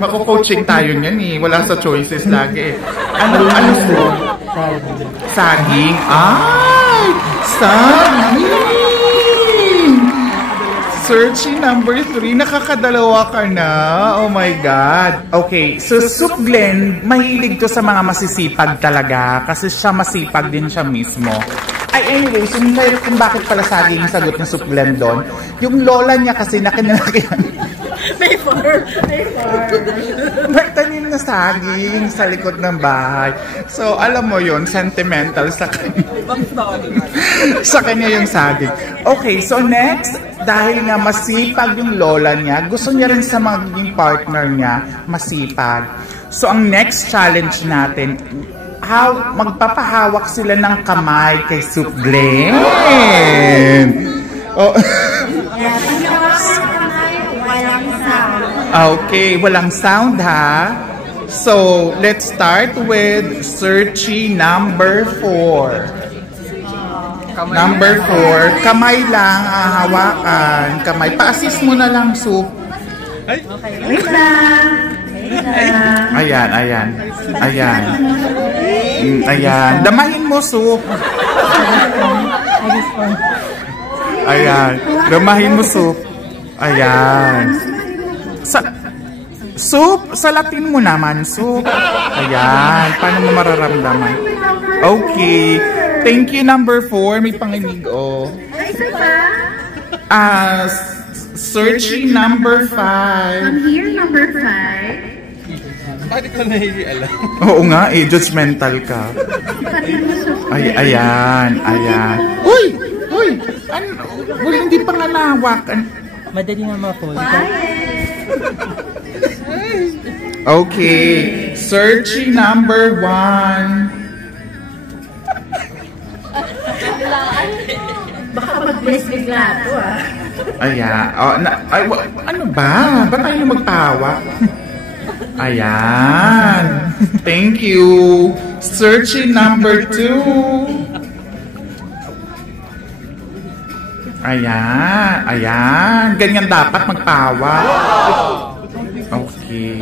Mako-coaching tayo niyan eh. Wala sa choices lagi eh. Ano soup? Saging. Ay! Saging! Searching number 3. Nakakadalawa ka na. Oh my God. Okay. So, Soup Glenn, mahilig to sa mga masisipag talaga. Kasi siya masipag din siya mismo. Ay, anyways, yung kung bakit pala saging yung sagot ng Soup Glenn doon, yung lola niya kasi nakinalakihan. May farm. May tanim na saging sa likod ng bahay. So, alam mo yun, sentimental sa kanya. Sa kanya yung saging. Okay, so next, dahil nga masipag yung lola niya, gusto niya rin sa magiging partner niya, masipag. So, ang next challenge natin, magpapahawak sila ng kamay kay Soup Glenn. Oh. Okay, walang sound ha. So, let's start with searching number 4. Number 4, kamay lang, hawakan. Kamay. Pa-assist mo na lang, Soup. Okay, wait lang. Ayan, ayan. Ayan. Ayan. Damahin mo, Soup. Ayan. Damahin mo, Soup. Ayan. Soup, salatin mo naman, Soup. Ayan. Paano mo mararamdaman? Okay. Thank you, number 4. May panginig, oh. Isa pa? Searching number 5. I'm here, number 5. Bakit ko nahihialam? Oo nga, eh. Judgmental ka. Ay, ayan. Ayan. Uy! Uy! Wala, hindi pa nga nahawakan. Madali nga ma-fall. Okay. Searching number 1. Baka mag-bless bigla ito ah. Ayan. Oh, ano ba? Ba't tayo magtawa? Ayan. Thank you. Searching number 2. Ayan. Ayan. Ganyan dapat magtawa. Okay.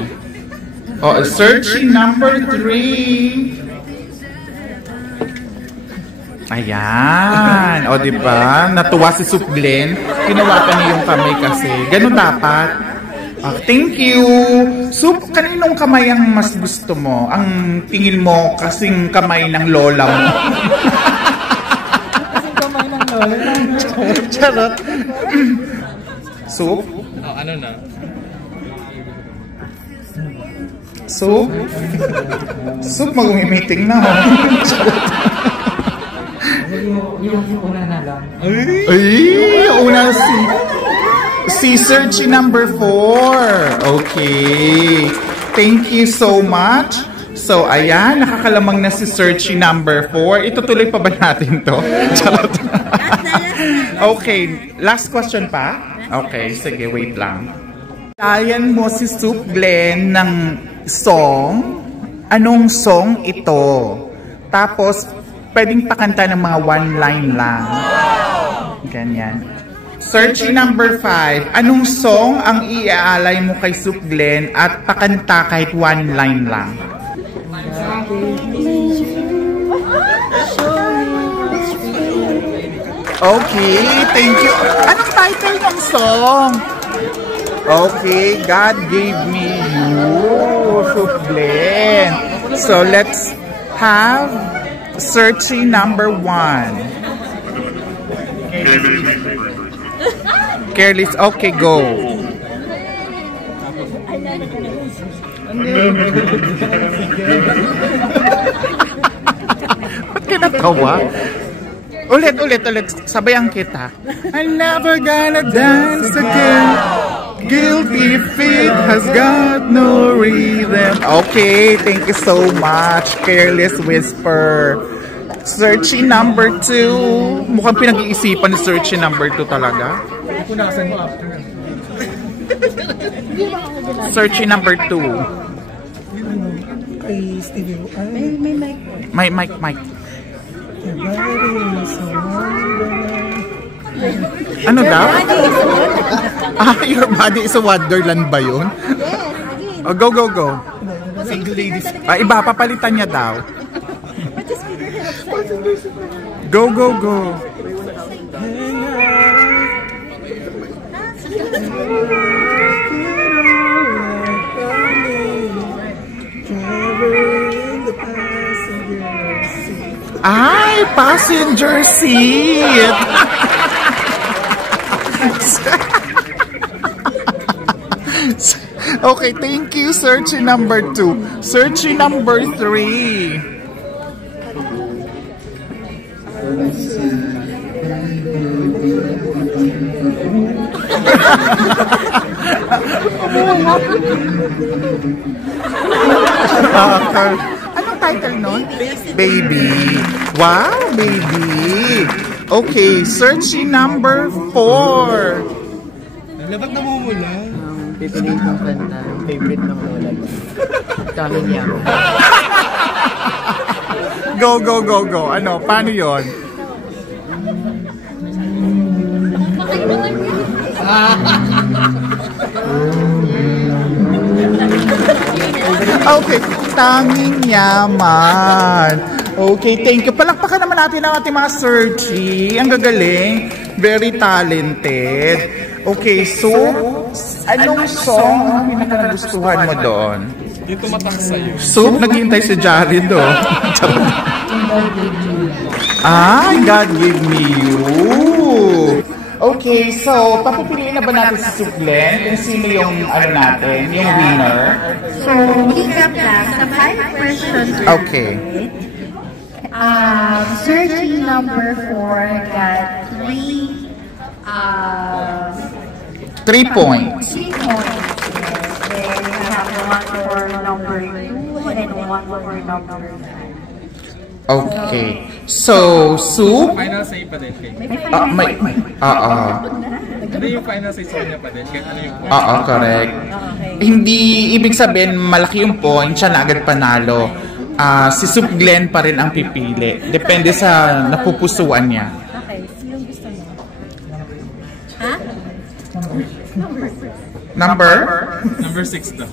Oh, searching number 3. Ayan. O, diba? Natuwa si Soup Glenn. Kinawakan niya yung kamay kasi. Ganun dapat. Thank you. Soup, kaninong kamay ang mas gusto mo? Ang tingin mo kasing kamay ng lola mo. Kasing kamay ng lola. Charot. Soup? Oh, ano na? Soup? Soup, mag-meeting na. Yung una na lang. Ay, una si searching number 4. Okay. Thank you so much. So, ayan, nakakalamang na si searching number 4. Itutuloy pa ba natin to? Charot. Okay, last question pa? Okay, sige, wait lang. Tayan mo si Soup Glenn ng song. Anong song ito? Tapos, pwedeng pakanta ng mga one line lang. Ganyan. Searching number 5. Anong song ang iaalay mo kay Soup Glenn at pakanta kahit one line lang? Okay, thank you. Anong title ng song? Okay, God Gave Me You, Soup Glenn. So, let's have searching number 1. Careless. Okay, go. Ba't ka natawa? Ulit. Sabayan kita. I'm never gonna dance again. Guilty feet has got no rhythm. Okay, thank you so much. Careless Whisper. Searching number 2. Mukhang pinag-iisipan ni searching number 2 talaga. Punasan mo after. Searching number 2. Kay Stevie. May mic. Mic. Ano daw? Your body is a wonderland ba yun? Oh, go, go, go. Iba, papalitan niya daw. Go, go, go. Ay, passenger seat. Okay, thank you. Searching number 2. Searching number 3. Anong title nun? Baby. Wow, baby. Okay, searching number 4. Ba't namumula? Pipiliin ng kanta. Favorite ng lola. Coming yan. Go, go, go, go. Ano? Paano yun? Okay, tanging yaman. Okay, thank you. Palakpakan naman natin ang ating mga searchy. Ang gagaling. Very talented. Okay, so, anong song ang pinaka-nagustuhan mo doon? Yung tumatak sa'yo. So, naghihintay si Jared doon. Ay, God give me you. Okay, so, papipiliin na ba natin si Soup Glenn? Kung sino yung, ano natin, yung winner? So, recap lang. Sa 5 questions. Okay. Searching number 4 got 3 points. 3 points. Then we have one for number 2 and one for number 9. Okay. So, Soup? Final say pa din kay. Ano yung final say sa kanya pa din? Kahit ano yung point? Correct. Hindi ibig sabihin malaki yung point, siya na agad panalo. Si Soup Glenn pa rin ang pipili. Depende sa napupusuan niya. Okay, sino gusto mo? Ha? Number? Number 6 daw.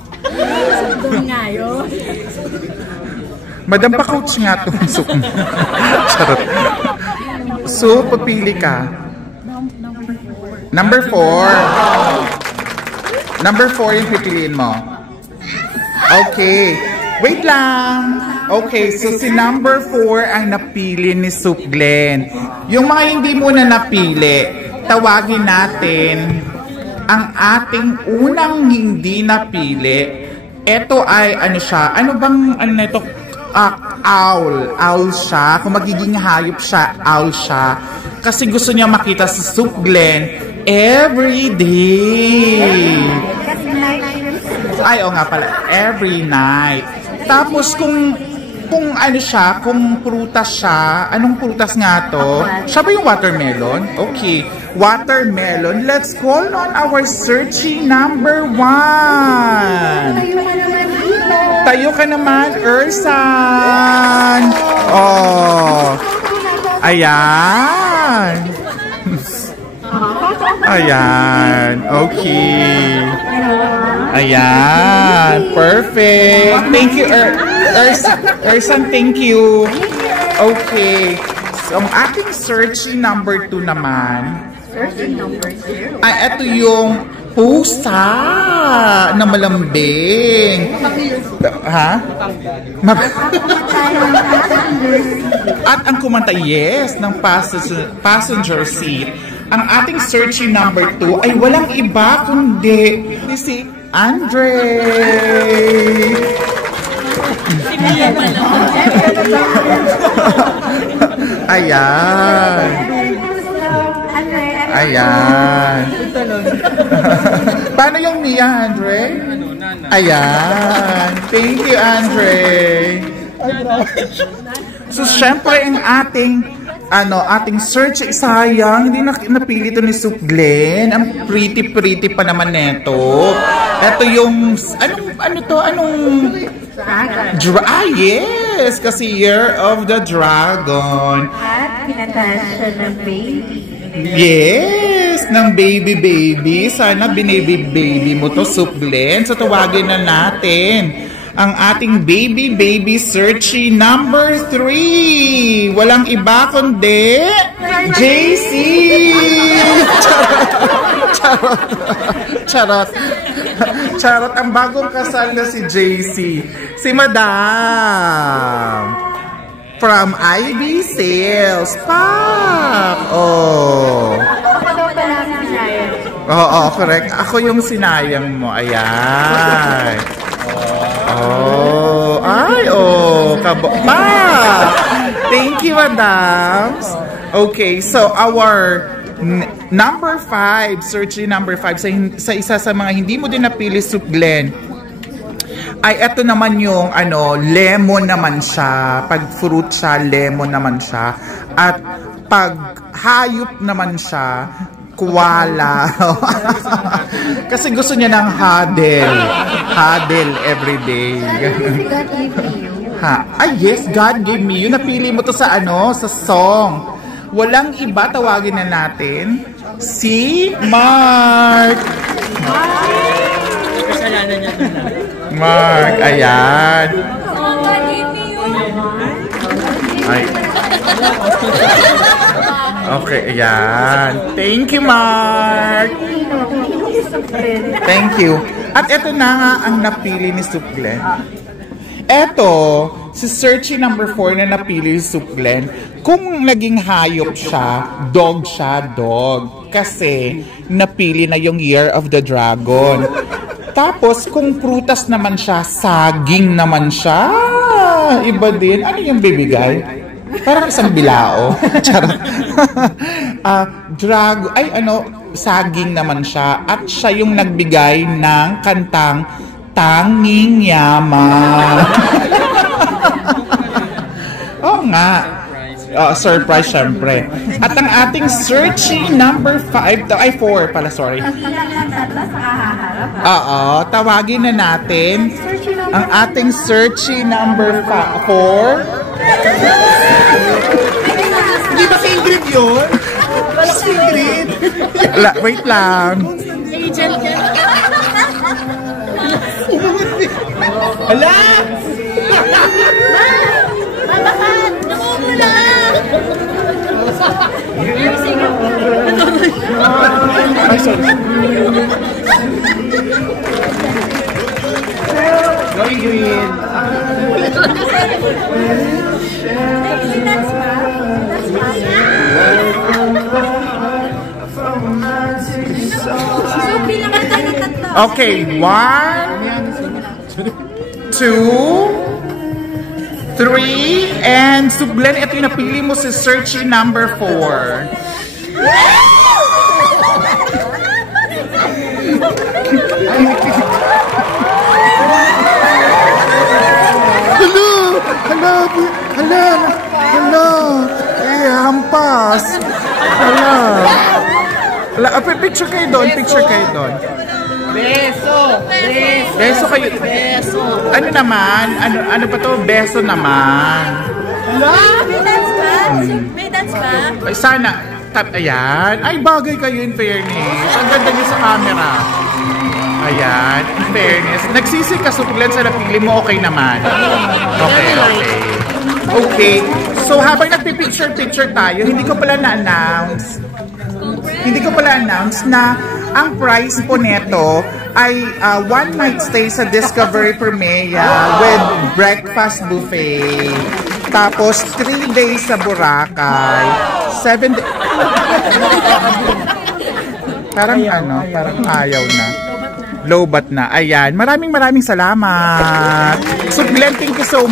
Doon nga yun. Madam pa-coach nga itong Soup. Charot. So, papili ka. Number 4. Number 4 yung pipiliin mo. Okay. Wait lang. Okay, so si number 4 ang napili ni Soup Glenn. Yung mga hindi mo na napili, tawagin natin ang ating unang hindi napili. Ito ay ano siya? Ano bang ano na ito? Owl. Owl siya. Kung magiging hayop siya, owl siya. Kasi gusto niya makita si Soup Glenn every day. Ay, o nga pala. Every night. Tapos kung ano siya, kung prutas siya, anong prutas nga to? Siya ba yung watermelon? Okay. Watermelon. Let's call on our searching number 1. Tayo ka naman, Ursan. Oh. Ayan. Ayan. Okay. Ayan. Perfect. Thank you, Ursan. Thank you. Okay. So, ang ating searching number 2 naman. Searching number 0. Ay, ito yung pusa na malambing. Ha? At ang kumanta, yes, ng passenger seat. Ang ating searching number 2 ay walang iba kundi si Andre. Ayan. Ayan. Paano yung Mia, Andre? Ayan. Thank you, Andre. So, syempre, ang ating search, sayang, hindi napili ito ni Soup Glenn. Ang pretty pa naman neto. Ito yung, anong yes! Kasi Year of the Dragon. At pinataas siya ng baby. Yes, ng baby. Sana binaby mo to, Soup Glenn. So tawagin na natin ang ating baby searchy number 3. Walang iba kundi JC. Charot. Ang bagong kasal na si JC. Si Madam. From IB Sales. Pak! Oh. Oo, correct. Ako yung sinayang mo. Ayan. Oh. Ay, oh. Thank you, madams. Okay, so our number 5, searching number 5, sa isa sa mga hindi mo din napili, Soup Glenn, ay eto naman yung lemon naman siya. Pag fruit siya, lemon naman siya. At pag hayop naman siya, koala. Kasi gusto niya ng huddle everyday. Yes, God gave me you. Napili mo to sa sa song. Walang iba, tawagin na natin si Mark. Kasalanan niya ito na. Mark, ayan. Ay. Okay, ayan. Thank you, Mark. Thank you. At ito na nga ang napili ni Soup Glenn. Eto, si searchy number 4 na napili ni Soup Glenn, kung naging hayop siya, dog. Kasi napili na yung Year of the Dragon. Tapos, kung prutas naman siya, saging naman siya. Iba din. Ano yung bibigay? Parang isang bilao. Charot. Saging naman siya. At siya yung nagbigay ng kantang Tanging Yaman. Oo nga. Surprise, syempre. At ang ating searching number 5, 4 pala, sorry. Tawagin na natin ang ating searching number 4. Hindi ba si Ingrid yun? Si Ingrid. Wait lang. Agent ka. Hala! Bakit? Namumula! Ay, sorry. Go, Ingrid. Okay, 1, 2, 3, and Soup Glenn, ito yung napili mo si searching number 4. Hala, hampas. Hala, picture kayo doon. Beso kayo. Ano naman? Ano pa to? Beso naman. May dance ba? Ay, sana. Ayan. Ay, bagay kayo in fairness. Ang ganda niyo sa camera. Ayan, in fairness. Nagsisi ka, Soup Glenn, sa napili mo, okay naman. Okay. So, habang nagpipicture-picture tayo, hindi ko pala na-announce na ang price po neto ay 1 night stay sa Discovery Primea with breakfast buffet. Tapos 3 days sa Boracay. 7 days. Parang ayaw na. Low bat na. Ayan. Maraming salamat. Soup Glenn, thank you so much.